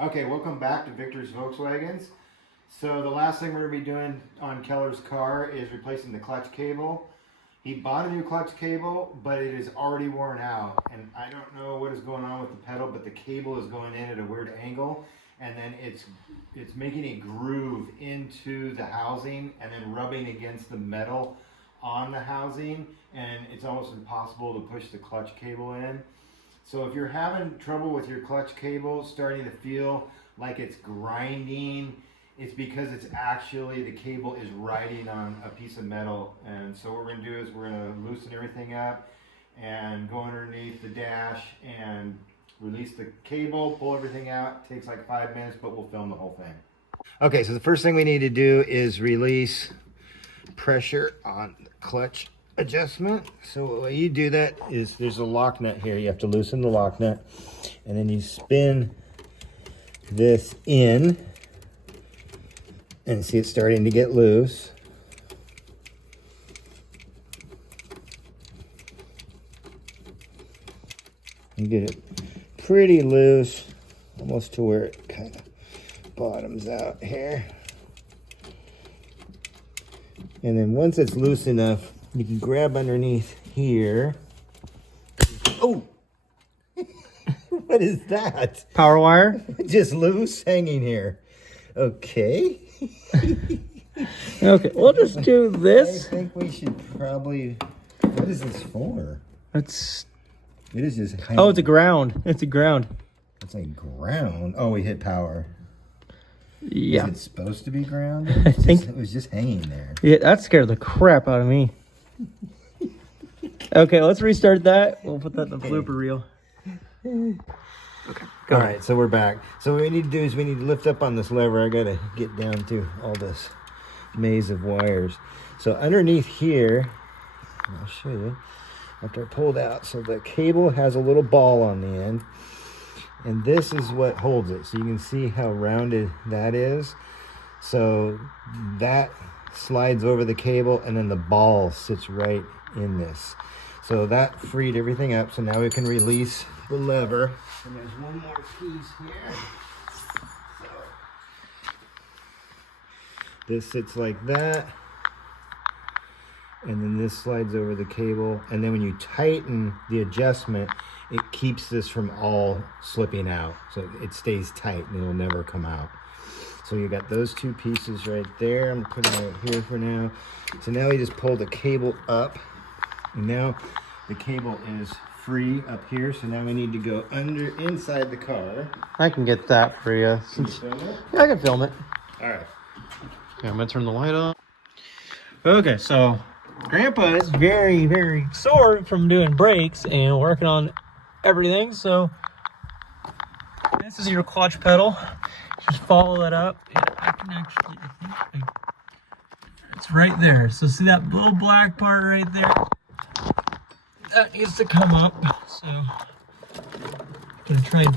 Okay, welcome back to Victor's Volkswagens. So the last thing we're going to be doing on Keller's car is replacing the clutch cable. He bought a new clutch cable, but it is already worn out. And I don't know what is going on with the pedal, but the cable is going in at a weird angle. And then it's making a groove into the housing and then rubbing against the metal on the housing. And it's almost impossible to push the clutch cable in. So if you're having trouble with your clutch cable, starting to feel like it's grinding, it's because it's actually, the cable is riding on a piece of metal. And so what we're gonna do is we're gonna loosen everything up and go underneath the dash and release the cable, pull everything out. It takes like 5 minutes, but we'll film the whole thing. Okay, so the first thing we need to do is release pressure on the clutch adjustment. So the way you do that is there's a lock nut here. You have to loosen the lock nut and then you spin this in and see it's starting to get loose. You get it pretty loose, almost to where it kind of bottoms out here. And then once it's loose enough, you can grab underneath here. Oh! What is that? Power wire? Just loose hanging here. Okay. Okay, we'll just do this. I think we should probably... What is this for? It's... It is just hanging. Oh, it's a ground. It's a ground. It's a ground? Oh, we hit power. Yeah. Is it supposed to be ground? I think... It was just hanging there. Yeah, that scared the crap out of me. Okay, let's restart that. We'll put that in the blooper reel. Okay, go All ahead. right, so we're back. So what we need to do is we need to lift up on this lever. I gotta get down to all this maze of wires. So underneath here, I'll show you, after I pulled out, so the cable has a little ball on the end, and this is what holds it. So you can see how rounded that is. So that slides over the cable, and then the ball sits right in this. So that freed everything up. So now we can release the lever. And there's one more piece here. So this sits like that. And then this slides over the cable. And then when you tighten the adjustment, it keeps this from all slipping out. So it stays tight and it'll never come out. So you got those two pieces right there. I'm putting it here for now. So now we just pull the cable up. And now the cable is free up here. So now we need to go inside the car. I can get that for you. Can you film it? Yeah, I can film it. All right. Okay, I'm gonna turn the light on. Okay, so Grandpa is very, very sore from doing brakes and working on everything. So this is your clutch pedal. Just follow that up. And I can actually, it's right there. So see that little black part right there? That needs to come up. So I'm gonna try and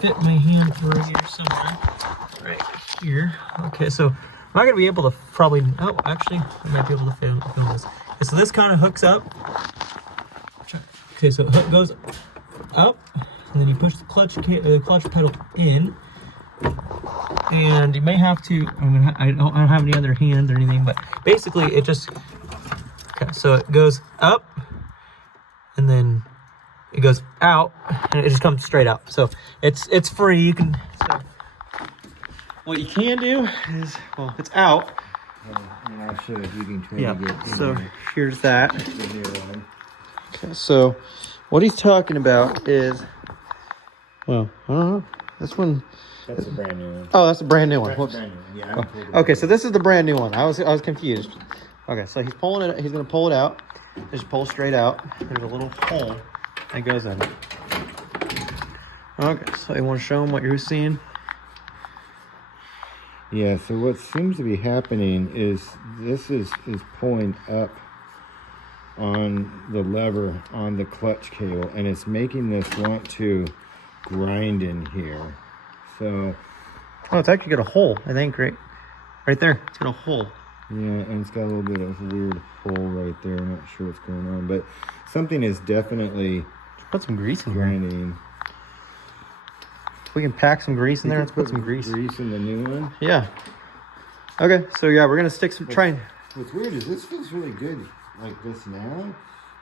fit my hand through here somewhere. Right here. Okay, so I'm not gonna be able to probably, oh, actually, I might be able to film this. Okay, so this kind of hooks up. Okay, so the hook goes up, and then you push the clutch pedal in. And you may have to, I don't have any other hand or anything, but basically it just, okay, so it goes up, and then it goes out, and it just comes straight out. So it's free. You can, so what you can do is, well, it's out. And I'll show you if you can try Yeah, to get in so there. here's that. That's the new one. Okay, so what he's talking about is, well, I don't know, this one. That's a brand new one. Oh, that's a brand new one. That's Whoops. brand new one. Yeah, I haven't pulled it Okay, out. so this is the brand new one. I was confused. Okay, so he's pulling it. He's gonna pull it out. Just pull straight out. There's a little hole that goes in it. Okay, so you want to show him what you're seeing? Yeah, so what seems to be happening is this is pulling up on the lever on the clutch cable, and it's making this want to grind in here. So Oh, it's actually got a hole. I think right there. It's got a hole. yeah, and it's got a little bit of a weird hole right there. I'm not sure what's going on, but something is definitely Put some grease in here. grinding. If we can pack some grease in there, let's put some grease. Grease in the new one? Yeah. Okay, so yeah, we're gonna stick some, What's weird is this feels really good like this now,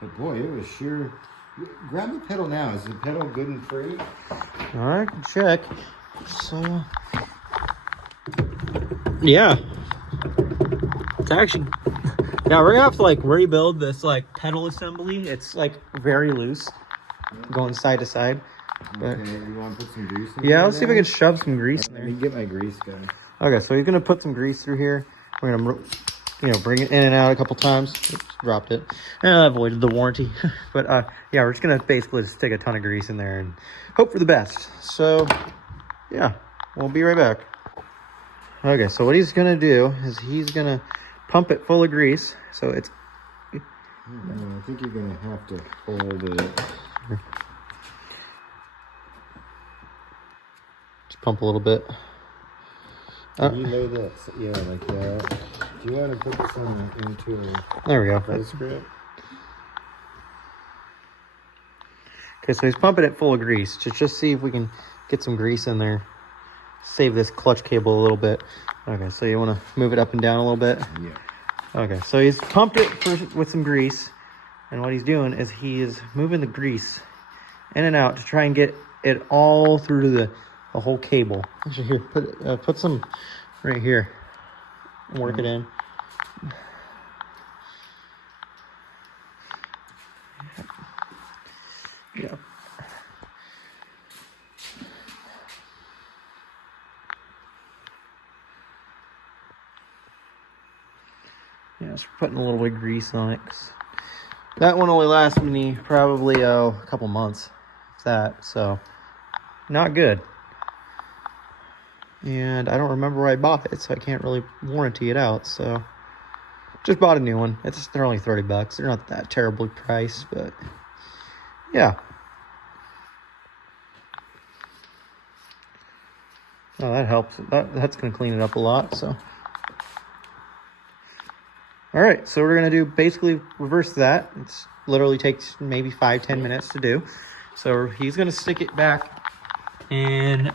but boy, it was sure. Grab the pedal now. Is the pedal good and free? All right, check. So, yeah. It's actually, yeah, we're gonna have to like rebuild this like pedal assembly. It's like very loose, going side to side. But, okay, you want to put some grease in yeah, let's see if we can shove some grease in Let there. me get my grease gun. Okay, so he's gonna put some grease through here. We're gonna, you know, bring it in and out a couple times. Oops, dropped it. And I avoided the warranty. But yeah, we're just gonna basically just stick a ton of grease in there and hope for the best. So yeah, we'll be right back. Okay, so what he's gonna do is he's gonna pump it full of grease. So it's. I think you're gonna have to hold it. Just pump a little bit. Can you lay that? Yeah, like that. Do you want to put this on into a There we go. vice grip? Okay, so he's pumping it full of grease to just see if we can get some grease in there. Save this clutch cable a little bit. Okay, so you want to move it up and down a little bit? Yeah. Okay, so he's pumped it with some grease. And what he's doing is he is moving the grease in and out to try and get it all through the whole cable. Actually, here, put some right here. Work it in. Yeah. Yeah, just putting a little bit of grease on it. That one only lasts me probably a couple months, if that. So, not good. And I don't remember where I bought it, so I can't really warranty it out. So, just bought a new one. They're only $30. They're not that terribly priced, but yeah. Oh, that helps. That's going to clean it up a lot. So, all right. So we're going to do basically reverse that. It's literally takes maybe 5-10 minutes to do. So he's going to stick it back in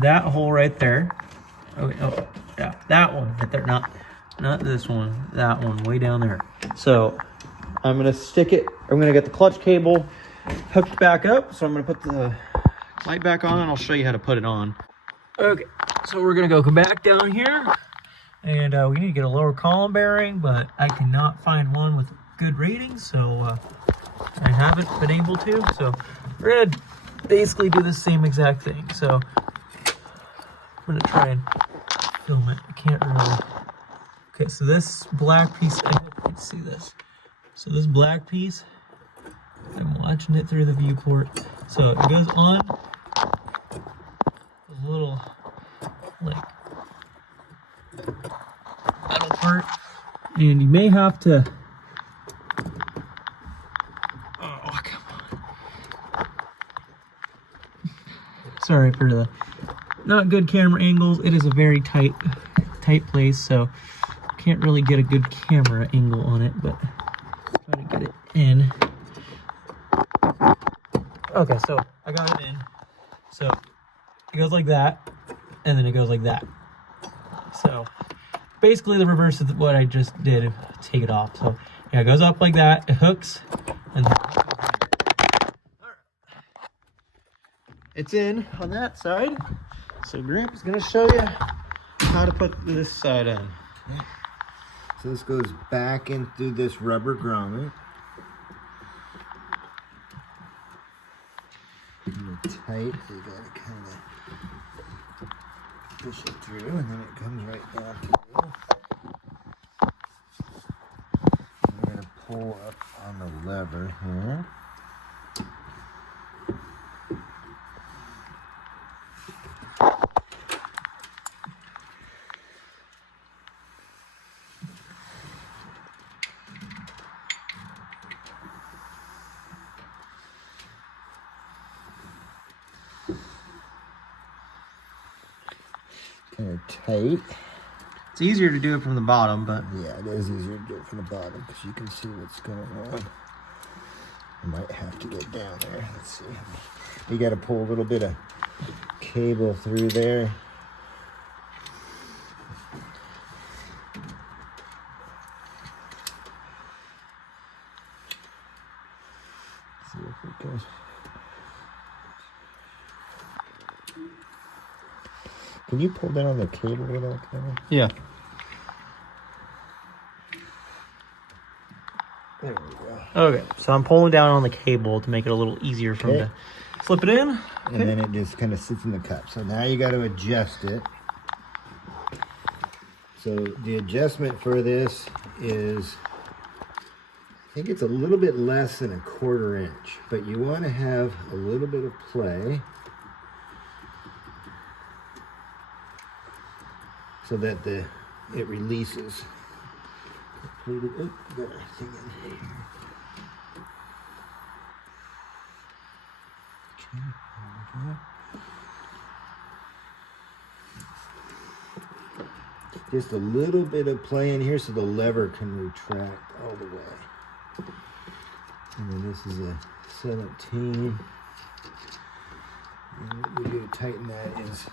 that hole right there. Okay, oh, yeah, that one right there. Not this one. That one way down there. So I'm gonna stick it. I'm gonna get the clutch cable hooked back up. So I'm gonna put the light back on, and I'll show you how to put it on. Okay, so we're gonna go back down here, and we need to get a lower column bearing, but I cannot find one with good ratings, so I haven't been able to. So we're gonna basically do the same exact thing. So I'm gonna try and film it. I can't really. Okay, so this black piece, I hope you can see this. So this black piece, I'm watching it through the viewport. So it goes on a little, like, metal part. And you may have to, oh, come on. Sorry for the not good camera angles. It is a very tight place, so can't really get a good camera angle on it, but try to get it in. Okay, so I got it in. So it goes like that, and then it goes like that. So basically the reverse of what I just did, take it off. So yeah, it goes up like that, it hooks, and then it's in on that side. So Grandpa's gonna show you how to put this side in. So this goes back into this rubber grommet. A little tight, so you gotta kind of push it through, and then it comes right back to you. I'm gonna pull up on the lever here. Kind of tight. It's easier to do it from the bottom, but Yeah, it is easier to do it from the bottom because you can see what's going on. I might have to get down there. Let's see. You got to pull a little bit of cable through there. See if we can. Can you pull down the cable without coming? Yeah. There we go. Okay, so I'm pulling down on the cable to make it a little easier for me to slip it in. Okay. And then it just kind of sits in the cup. So now you got to adjust it. So the adjustment for this is, I think it's a little bit less than 1/4 inch, but you want to have a little bit of play so that it releases. Got our thing in here. Just a little bit of play in here so the lever can retract all the way. And then this is a 17. And what we do to tighten that is,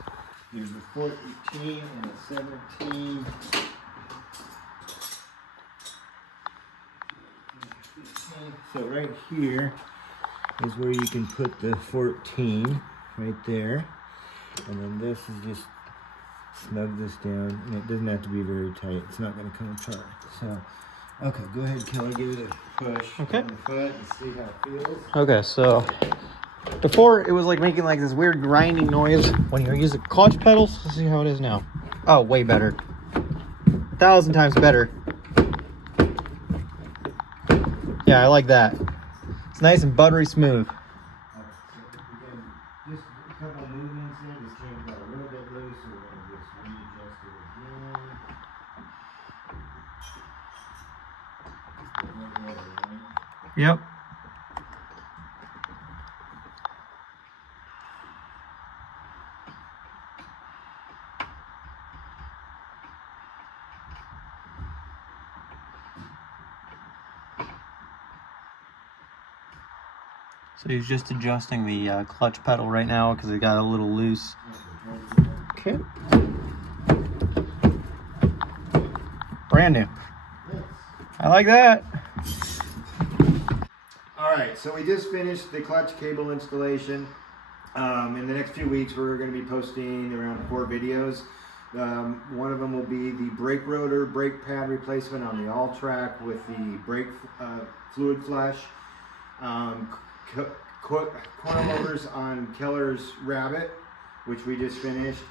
here's the 14 and a 17. So right here is where you can put the 14 right there. And then this is just snug this down, and it doesn't have to be very tight. It's not going to come apart. So, okay, go ahead, Keller, give it a push on the foot and see how it feels. Okay, so before it was like making like this weird grinding noise when you use the clutch pedals. Let's see how it is now. Oh, way better. 1,000 times better. Yeah, I like that. It's nice and buttery smooth. So again, just a couple of movements there. This came got a little bit loose, so we're going to just readjust it again. Yep. So he's just adjusting the clutch pedal right now because it got a little loose. Okay. Brand new. I like that. All right, so we just finished the clutch cable installation. In the next few weeks, we're going to be posting around 4 videos. One of them will be the brake rotor, brake pad replacement on the all-track with the brake fluid flush. Coilovers on Keller's Rabbit, which we just finished,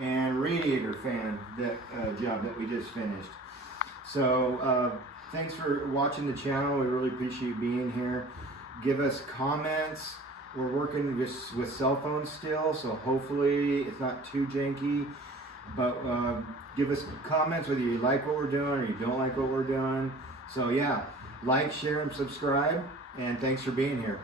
and radiator fan job that we just finished. So thanks for watching the channel. We really appreciate you being here. Give us comments. We're working just with cell phones still, so hopefully it's not too janky. But give us comments whether you like what we're doing or you don't like what we're doing. So yeah, like, share, and subscribe. And thanks for being here.